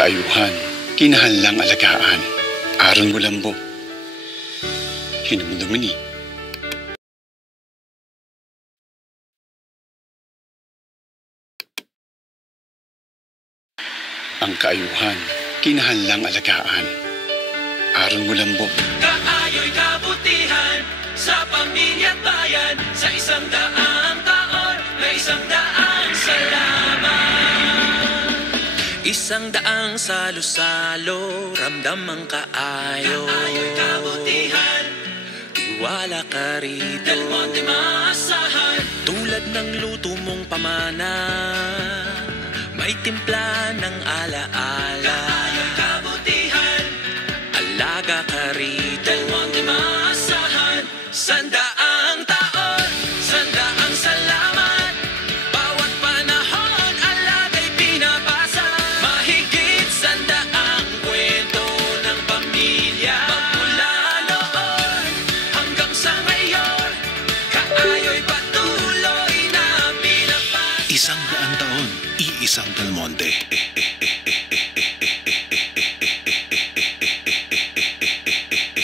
kaayuhan, kinahanglang alagaan. Aron mo lambo. Hinumdumini. Ang kaayuhan, kinahanglang alagaan. Aron mo lambo. Kaayo'y kabutihan sa pamilya at bayan. Sa 100 taon, may 100 salamat. 100 salo-salo, ramdam ang kaayo. Kaayo'y kabutihan, tiwala ka rito. Del Monte maasahan, tulad ng luto mong pamana. May timpla ng alaala. Kaayo'y kabutihan, alaga ka rito. Del Monte maasahan, 100 taon, 100 salamat. Bawat panahon, alaga'y pinapasa. Mahigit 100 kwento ng pamilya. Magmula noon hanggang sa ngayon, kaayo'y patuloy na pinapasa. 100 taon, iisang Del Monte.